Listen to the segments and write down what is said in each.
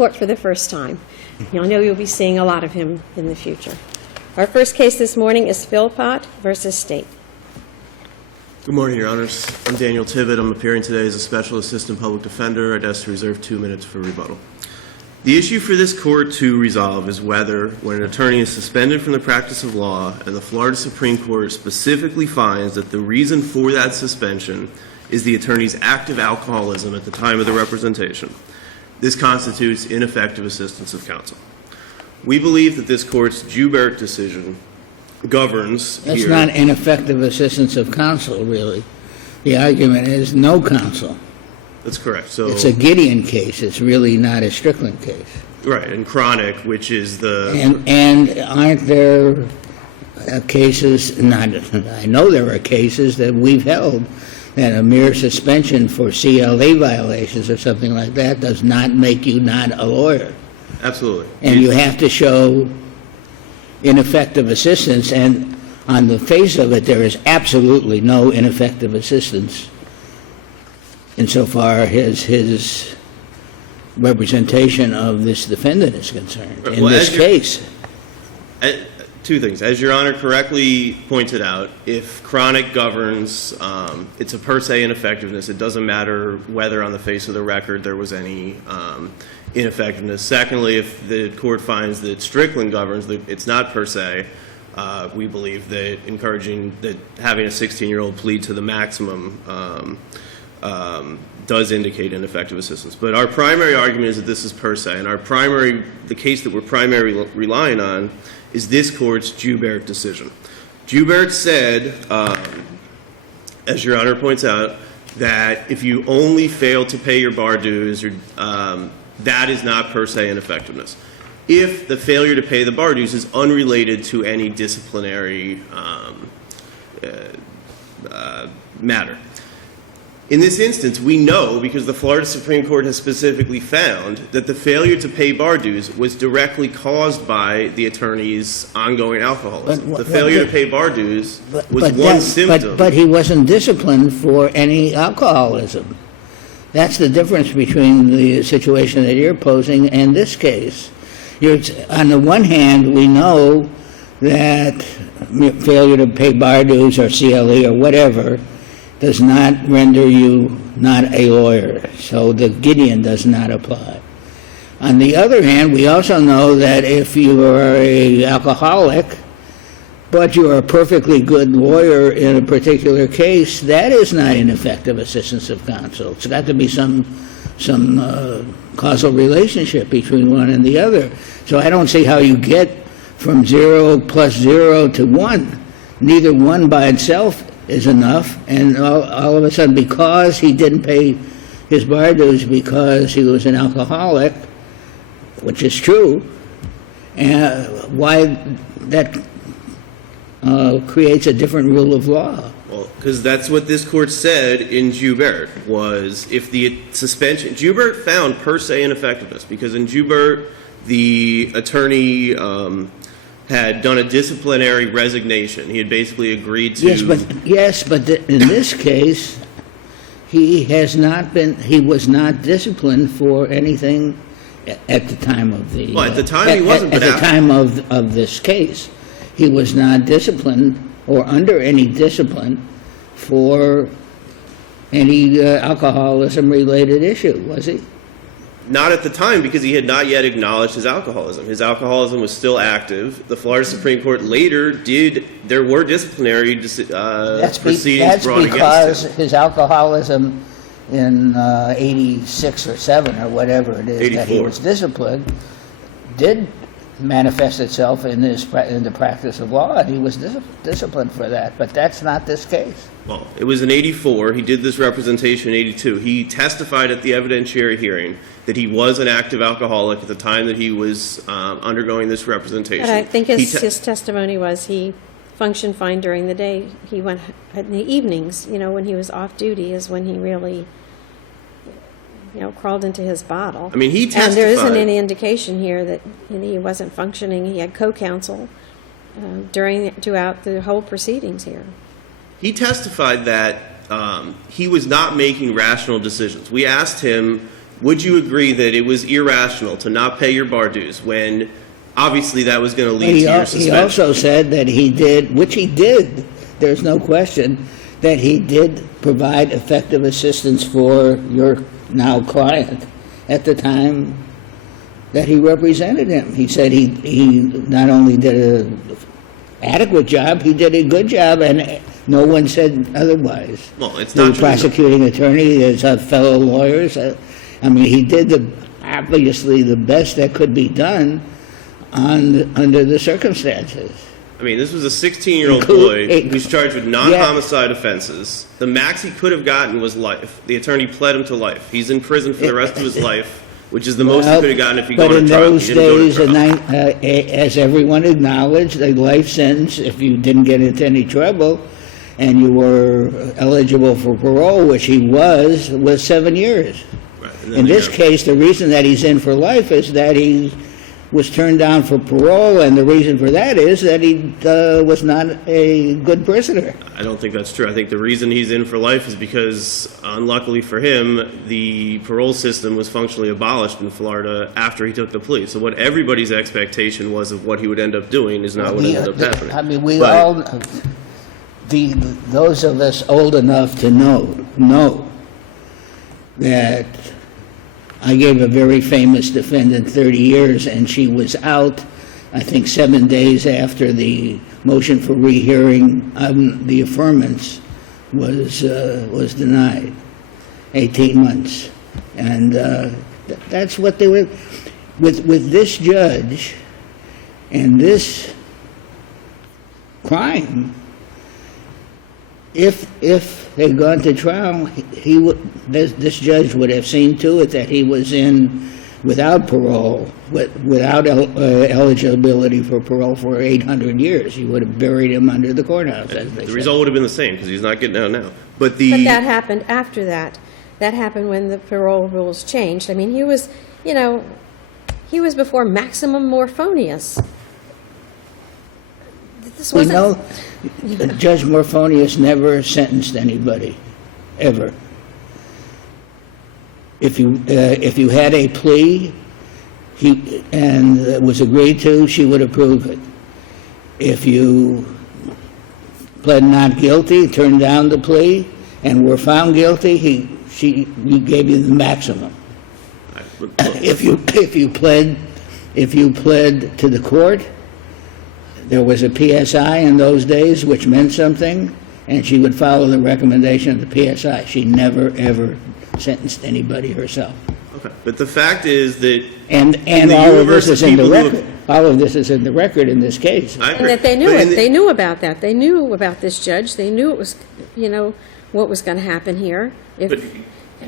Court for the first time. I know you'll be seeing a lot of him in the future. Our first case this morning is Philpot versus State. Good morning, Your Honors. I'm Daniel Tibbett. I'm appearing today as a Special Assistant Public Defender. I'd ask to reserve 2 minutes for rebuttal. The issue for this court to resolve is whether, when an attorney is suspended from the practice of law and the Florida Supreme Court specifically finds that the reason for that suspension is the attorney's active alcoholism at the time of the representation, this constitutes ineffective assistance of counsel. We believe that this court's Joubert decision governs That's here. not ineffective assistance of counsel, really. The argument is no counsel. That's correct. So It's a Gideon case. It's really not a Strickland case. right, and chronic, which is the And aren't there cases, I know there are cases that we've held that a mere suspension for CLA violations or something like that does not make you not a lawyer. absolutely. And you have to show ineffective assistance, and on the face of it, there is absolutely no ineffective assistance insofar as his representation of this defendant is concerned. In Well, this case, Two things. As Your Honor correctly pointed out, if chronic governs, it's a per se ineffectiveness. It doesn't matter whether on the face of the record there was any ineffectiveness. Secondly, if the court finds that Strickland governs, that it's not per se, we believe that having a 16-year-old plead to the maximum does indicate ineffective assistance. But our primary argument is that this is per se, and the case that we're primarily relying on is this court's Joubert decision. Joubert said, as Your Honor points out, that if you only fail to pay your bar dues, that is not per se ineffectiveness. If the failure to pay the bar dues is unrelated to any disciplinary matter. In this instance, we know, because the Florida Supreme Court has specifically found, that the failure to pay bar dues was directly caused by the attorney's ongoing alcoholism. The failure to pay bar dues was one symptom. But he wasn't disciplined for any alcoholism. That's the difference between the situation that you're posing and this case. On the one hand, we know that failure to pay bar dues or CLE or whatever does not render you not a lawyer, so the Gideon does not apply. On the other hand, we also know that if you are an alcoholic, but you are a perfectly good lawyer in a particular case, that is not ineffective assistance of counsel. It's got to be some causal relationship between one and the other. So I don't see how you get from 0 plus 0 to 1. Neither one by itself is enough, and all of a sudden, because he didn't pay his bar dues because he was an alcoholic, which is true, why that creates a different rule of law. Well, because that's what this court said in Joubert, was if the suspension... Joubert found per se ineffectiveness, because in Joubert, the attorney had done a disciplinary resignation. He had basically agreed to... Yes, but in this case, he was not disciplined for anything at the time of the... Well, at the time he wasn't, At the time of this case, he was not disciplined or under any discipline for any alcoholism-related issue, was he? Not at the time, because he had not yet acknowledged his alcoholism. His alcoholism was still active. The Florida Supreme Court later there were disciplinary proceedings brought against him. That's because his alcoholism in 86 or 7 or whatever it is 84. that he was disciplined did manifest itself in the practice of law, and he was disciplined for that. But that's not this case. Well, it was in 84. He did this representation in 82. He testified at the evidentiary hearing that he was an active alcoholic at the time that he was undergoing this representation. But I think his testimony was he functioned fine during the day. He went in the evenings, when he was off duty is when he really, crawled into his bottle. I mean, he testified... And there isn't any indication here that he wasn't functioning. He had co-counsel throughout the whole proceedings here. He testified that he was not making rational decisions. We asked him would you agree that it was irrational to not pay your bar dues when obviously that was going to lead to your suspension? He also said that he did, which he did, there's no question, that he did provide effective assistance for your now client at the time that he represented him. He said he not only did an adequate job, he did a good job, and no one said otherwise. Well, it's not the true. prosecuting attorney, his fellow lawyers. I mean, he did obviously the best that could be done under the circumstances. I mean, this was a 16-year-old boy who's charged with non-homicide offenses. The max he could have gotten was life. The attorney pled him to life. He's in prison for the rest of his life, which is the most he could have gotten if he gone to trial. But in those days, as everyone acknowledged, a life sentence, if you didn't get into any trouble and you were eligible for parole, which he was 7 years. Right. In this case, the reason that he's in for life is that he was turned down for parole, and the reason for that is that he was not a good prisoner. I don't think that's true. I think the reason he's in for life is because, unluckily for him, the parole system was functionally abolished in Florida after he took the plea. So what everybody's expectation was of what he would end up doing is not what ended up happening. I mean, those of us old enough to know that I gave a very famous defendant 30 years, and she was out, I think, 7 days after the motion for rehearing the affirmance was denied, 18 months. And that's what they were, with this judge and this crime. If they'd gone to trial, this judge would have seen to it that he was in without parole, without eligibility for parole for 800 years. He would have buried him under the courthouse, as they The say. result would have been the same because he's not getting out now. But that happened after that. That happened when the parole rules changed. I mean, he was before maximum morphonius. This We wasn't. know Judge Morphonius never sentenced anybody, ever. If you had a plea and it was agreed to, she would approve it. If you pled not guilty, turned down the plea, and were found guilty, he gave you the maximum. If you pled to the court, there was a PSI in those days, which meant something, and she would follow the recommendation of the PSI. She never, ever sentenced anybody herself. Okay, but the fact is that And all of this is in the record. All of this is in the record in this case. I agree. And that they knew it. They knew about that. They knew about this judge. They knew it was, what was going to happen here.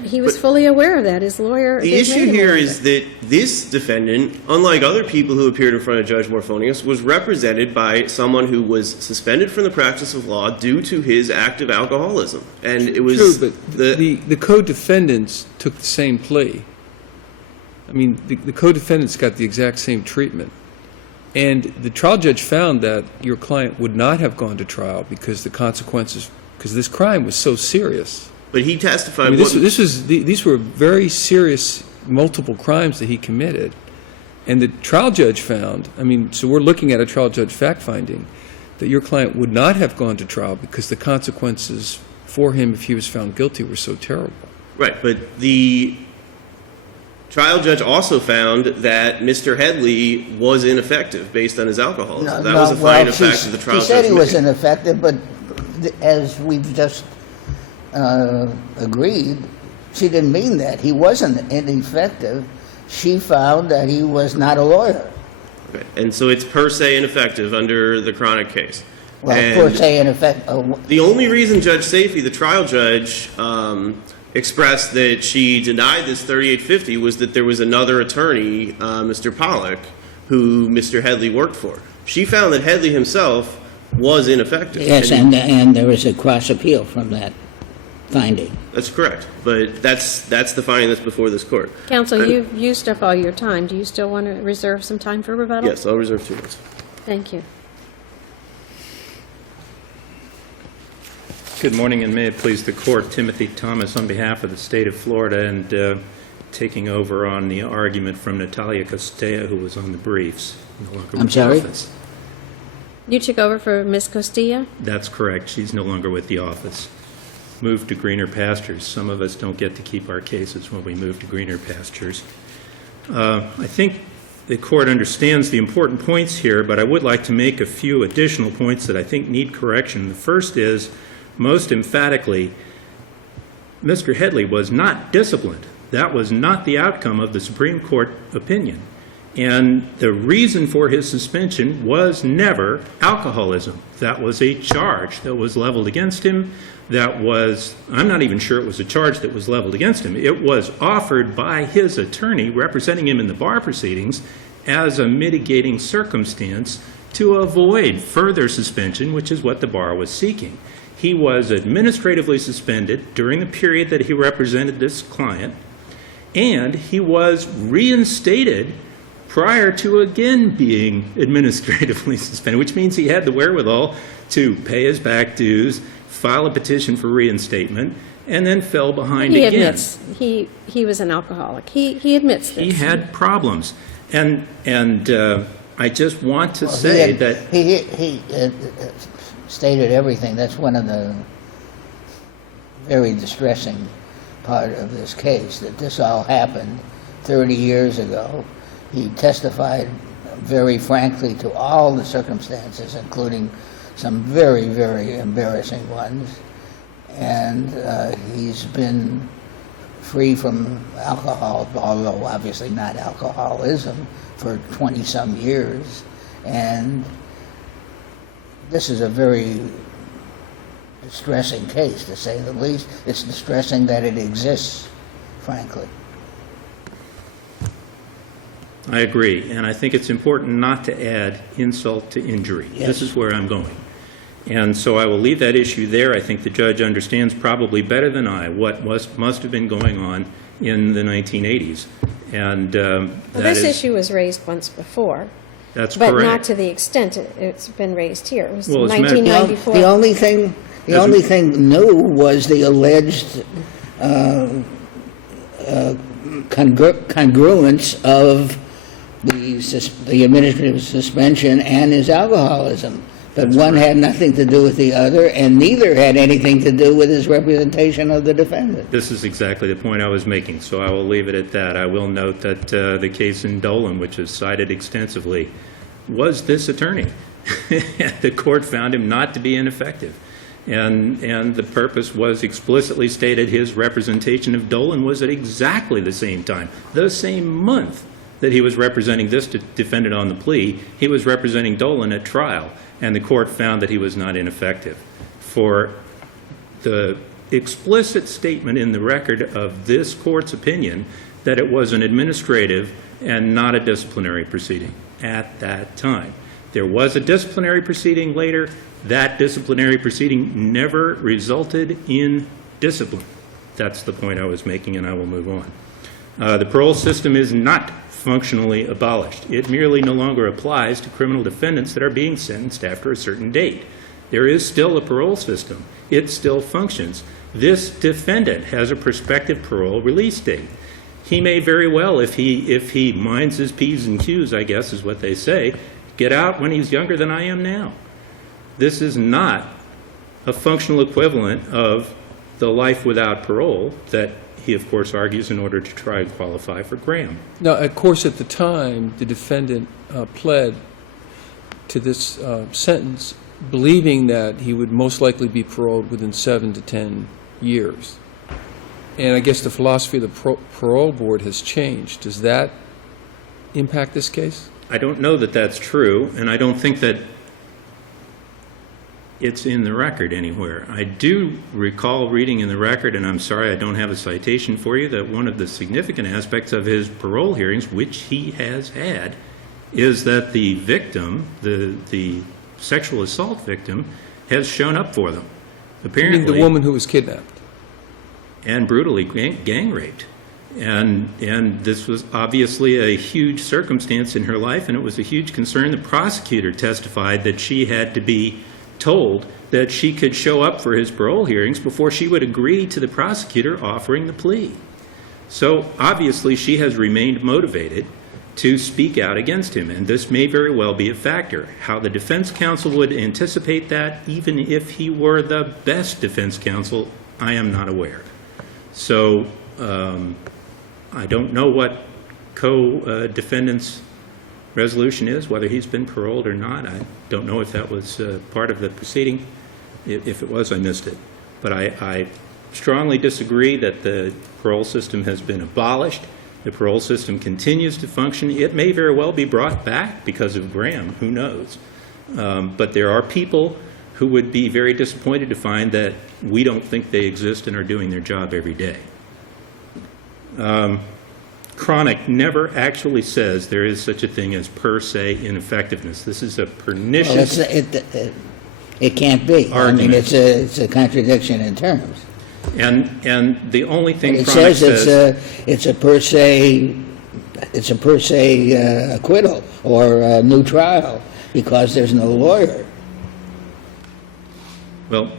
He was fully aware of that. His lawyer. The issue here is that this defendant, unlike other people who appeared in front of Judge Morphonius, was represented by someone who was suspended from the practice of law due to his active alcoholism. And it was true, but the co-defendants took the same plea. I mean, the co-defendants got the exact same treatment. And the trial judge found that your client would not have gone to trial because the consequences, because this crime was so serious. But he testified. I mean, these were very serious, multiple crimes that he committed. And the trial judge found, I mean, so we're looking at a trial judge fact-finding, that your client would not have gone to trial because the consequences for him if he was found guilty were so terrible. Right, but the trial judge also found that Mr. Headley was ineffective based on his alcoholism. That was a finding of fact of the trial judge. She said he was ineffective, but as we've just agreed, she didn't mean that. He wasn't ineffective. She found that he was not a lawyer. Okay. And so it's per se ineffective under the chronic case. Well, And per se ineffective. the only reason Judge Safey, the trial judge, expressed that she denied this 3850 was that there was another attorney, Mr. Pollack, who Mr. Headley worked for. She found that Headley himself was ineffective. Yes, and there was a cross appeal from that finding. That's correct, but that's the finding that's before this court. Counsel, you've used up all your time. Do you still want to reserve some time for rebuttal? Yes, I'll reserve 2 minutes. Thank you. Good morning, and may it please the court. Timothy Thomas on behalf of the state of Florida. And taking over on the argument from Natalia Costella, who was on the briefs. No longer I'm with the sorry? office. You took over for Ms. Costilla? That's correct. She's no longer with the office. Moved to greener pastures. Some of us don't get to keep our cases when we move to greener pastures. I think the court understands the important points here, but I would like to make a few additional points that I think need correction. The first is, most emphatically, Mr. Headley was not disciplined. That was not the outcome of the Supreme Court opinion. And the reason for his suspension was never alcoholism. That was a charge that was leveled against him. That was, I'm not even sure it was a charge that was leveled against him. It was offered by his attorney representing him in the bar proceedings as a mitigating circumstance to avoid further suspension, which is what the bar was seeking. He was administratively suspended during the period that he represented this client, and he was reinstated prior to again being administratively suspended, which means he had the wherewithal to pay his back dues, file a petition for reinstatement, and then fell behind He again. admits he was an alcoholic. He admits this. He had problems. And I just want to say that He stated everything. That's one of the very distressing part of this case, that this all happened 30 years ago. He testified very frankly to all the circumstances, including some very, very embarrassing ones. And he's been free from alcohol, although obviously not alcoholism, for 20-some years. And this is a very distressing case, to say the least. It's distressing that it exists, frankly. I agree, and I think it's important not to add insult to injury. Yes. This is where I'm going. And so I will leave that issue there. I think the judge understands probably better than I what must have been going on in the 1980s. And Well, this issue was raised once before, that's but correct. not to the extent it's been raised here. It was Well, as a matter- 1994. The only thing new was the alleged congruence of the administrative suspension and his alcoholism. But one had nothing to do with the other, and neither had anything to do with his representation of the defendant. This is exactly the point I was making, so I will leave it at that. I will note that the case in Dolan, which is cited extensively, was this attorney. The court found him not to be ineffective. And the purpose was explicitly stated. His representation of Dolan was at exactly the same time, the same month that he was representing this defendant on the plea. He was representing Dolan at trial, and the court found that he was not ineffective. For the explicit statement in the record of this court's opinion that it was an administrative and not a disciplinary proceeding at that time. There was a disciplinary proceeding later. That disciplinary proceeding never resulted in discipline. That's the point I was making, and I will move on. The parole system is not functionally abolished. It merely no longer applies to criminal defendants that are being sentenced after a certain date. There is still a parole system. It still functions. This defendant has a prospective parole release date. He may very well, if he minds his P's and Q's, I guess is what they say, get out when he's younger than I am now. This is not a functional equivalent of the life without parole that he, of course, argues in order to try and qualify for Graham. Now, of course, at the time, the defendant pled to this sentence, believing that he would most likely be paroled within 7 to 10 years. And I guess the philosophy of the parole board has changed. Does that impact this case? I don't know that that's true, and I don't think that it's in the record anywhere. I do recall reading in the record, and I'm sorry I don't have a citation for you, that one of the significant aspects of his parole hearings, which he has had, is that the victim, the sexual assault victim, has shown up for them. Apparently, I mean, the woman who was kidnapped. And brutally gang raped. And this was obviously a huge circumstance in her life, and it was a huge concern. The prosecutor testified that she had to be told that she could show up for his parole hearings before she would agree to the prosecutor offering the plea. So obviously, she has remained motivated to speak out against him, and this may very well be a factor. How the defense counsel would anticipate that, even if he were the best defense counsel, I am not aware. So I don't know what co-defendant's resolution is, whether he's been paroled or not. I don't know if that was part of the proceeding. If it was, I missed it. But I strongly disagree that the parole system has been abolished. The parole system continues to function. It may very well be brought back because of Graham, who knows. But there are people who would be very disappointed to find that we don't think they exist and are doing their job every day. Chronic never actually says there is such a thing as per se ineffectiveness. This is a pernicious It can't be. argument. I mean, it's a contradiction in terms. And the only thing It Chronic says it's a per se acquittal or a new trial because there's no lawyer. well,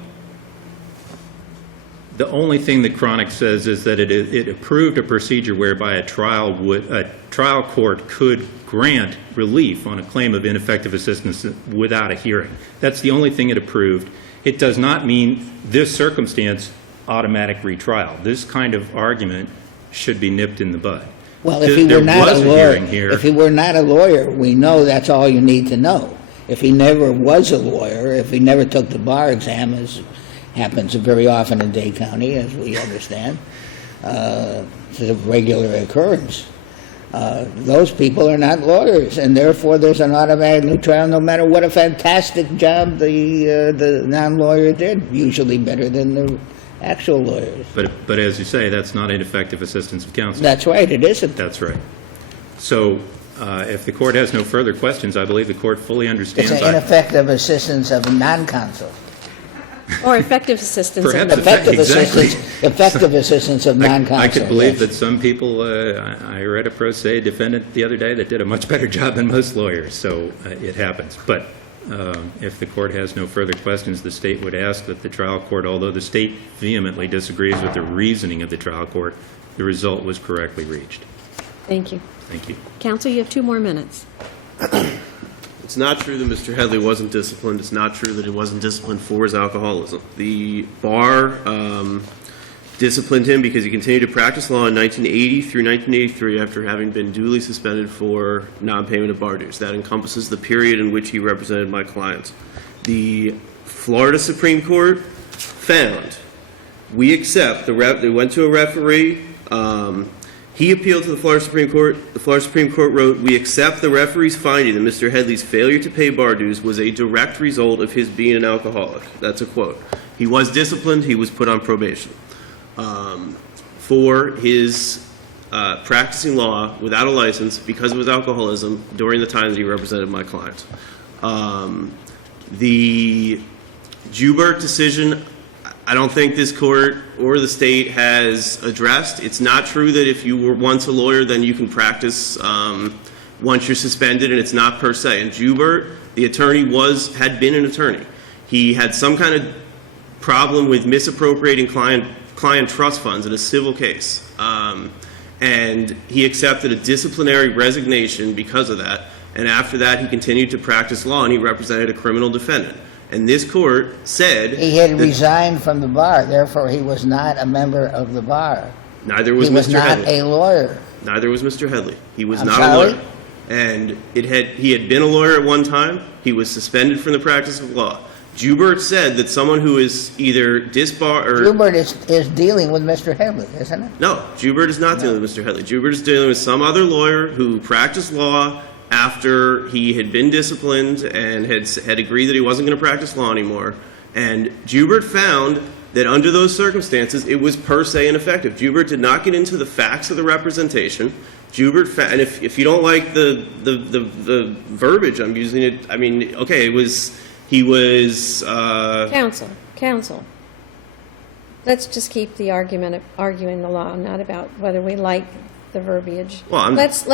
the only thing that Chronic says is that it approved a procedure whereby a trial court could grant relief on a claim of ineffective assistance without a hearing. That's the only thing it approved. It does not mean this circumstance automatic retrial. This kind of argument should be nipped in the bud. Well, if he were not a was lawyer, hearing here. if he were not a lawyer, we know that's all you need to know. If he never was a lawyer, if he never took the bar exam, as happens very often in Dade County, as we understand, it's a regular occurrence. Those people are not lawyers, and therefore there's an automatic new trial, no matter what a fantastic job the non-lawyer did, usually better than the actual lawyers. But as you say, that's not ineffective assistance of counsel. That's right, it isn't. That's right. So if the court has no further questions, I believe the court fully understands. It's an ineffective assistance of a non-counsel. Or effective assistance. Perhaps Effective assistance of non-counsel. I could believe yes. that some people, I read a pro se defendant the other day that did a much better job than most lawyers, so it happens. But if the court has no further questions, the state would ask that the trial court, although the state vehemently disagrees with the reasoning of the trial court, the result was correctly reached. Thank you. Thank you. Counsel, you have 2 more minutes. It's not true that Mr. Headley wasn't disciplined. It's not true that he wasn't disciplined for his alcoholism. The bar disciplined him because he continued to practice law in 1980 through 1983 after having been duly suspended for non-payment of bar dues. That encompasses the period in which he represented my clients. The Florida Supreme Court found we accept they went to a referee. He appealed to the Florida Supreme Court. The Florida Supreme Court wrote, "We accept the referee's finding that Mr. Headley's failure to pay bar dues was a direct result of his being an alcoholic." That's a quote. He was disciplined. He was put on probation for his practicing law without a license because of his alcoholism during the time that he represented my clients. The Joubert decision, I don't think this court or the state has addressed. It's not true that if you were once a lawyer, then you can practice once you're suspended, and it's not per se. In Joubert, the attorney had been an attorney. He had some kind of problem with misappropriating client trust funds in a civil case, and he accepted a disciplinary resignation because of that. And after that, he continued to practice law, and he represented a criminal defendant. And this court said He had resigned from the bar, therefore he was not a member of the bar. Neither was He was Mr. not Headley. a lawyer. Neither was Mr. Headley. He was I'm not sorry? a lawyer. And he had been a lawyer at one time. He was suspended from the practice of law. Joubert said that someone who is either disbarred or... Joubert is dealing with Mr. Headley, isn't it? No, Joubert is not dealing with Mr. Headley. Joubert is dealing with some other lawyer who practiced law after he had been disciplined and had agreed that he wasn't going to practice law anymore. And Joubert found that under those circumstances, it was per se ineffective. Joubert did not get into the facts of the representation. Joubert found, and if you don't like the verbiage I'm using, it, I mean, okay, he was... Counsel. Let's just keep the argument of arguing the law, not about whether we like the verbiage. Well, Let's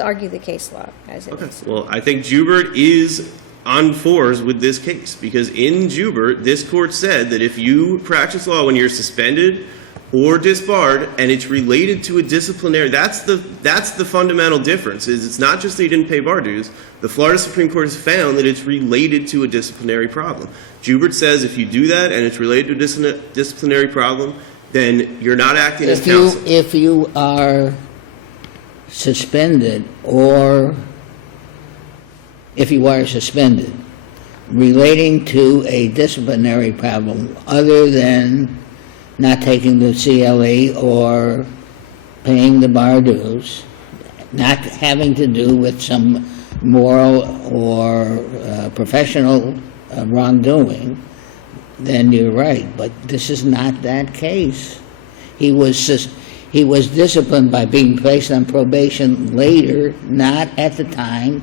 argue the case law as it is. Well, I think Joubert is on fours with this case, because in Joubert, this court said that if you practice law when you're suspended or disbarred, and it's related to a disciplinary, that's the fundamental difference, is it's not just that you didn't pay bar dues. The Florida Supreme Court has found that it's related to a disciplinary problem. Joubert says if you do that and it's related to a disciplinary problem, then you're not acting as counsel. If you are suspended, or if you are suspended relating to a disciplinary problem other than not taking the CLE or paying the bar dues, not having to do with some moral or professional wrongdoing, then you're right. But this is not that case. He was disciplined by being placed on probation later, not at the time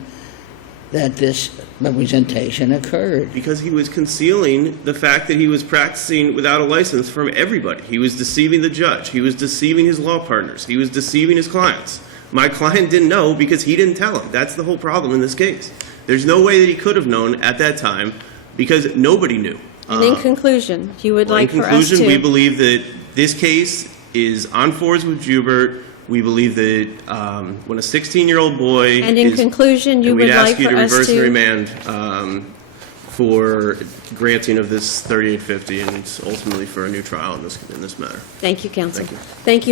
that this representation occurred. Because he was concealing the fact that he was practicing without a license from everybody. He was deceiving the judge. He was deceiving his law partners. He was deceiving his clients. My client didn't know because he didn't tell him. That's the whole problem in this case. There's no way that he could have known at that time because nobody knew. And in conclusion, you would like for us to... In conclusion, we believe that this case is on fours with Joubert. We believe that when a 16-year-old boy And in conclusion, you would like for us to... we'd ask you to reverse and remand for granting of this 3850 and ultimately for a new trial in this matter. Thank you, counsel. Thank you. Thank you.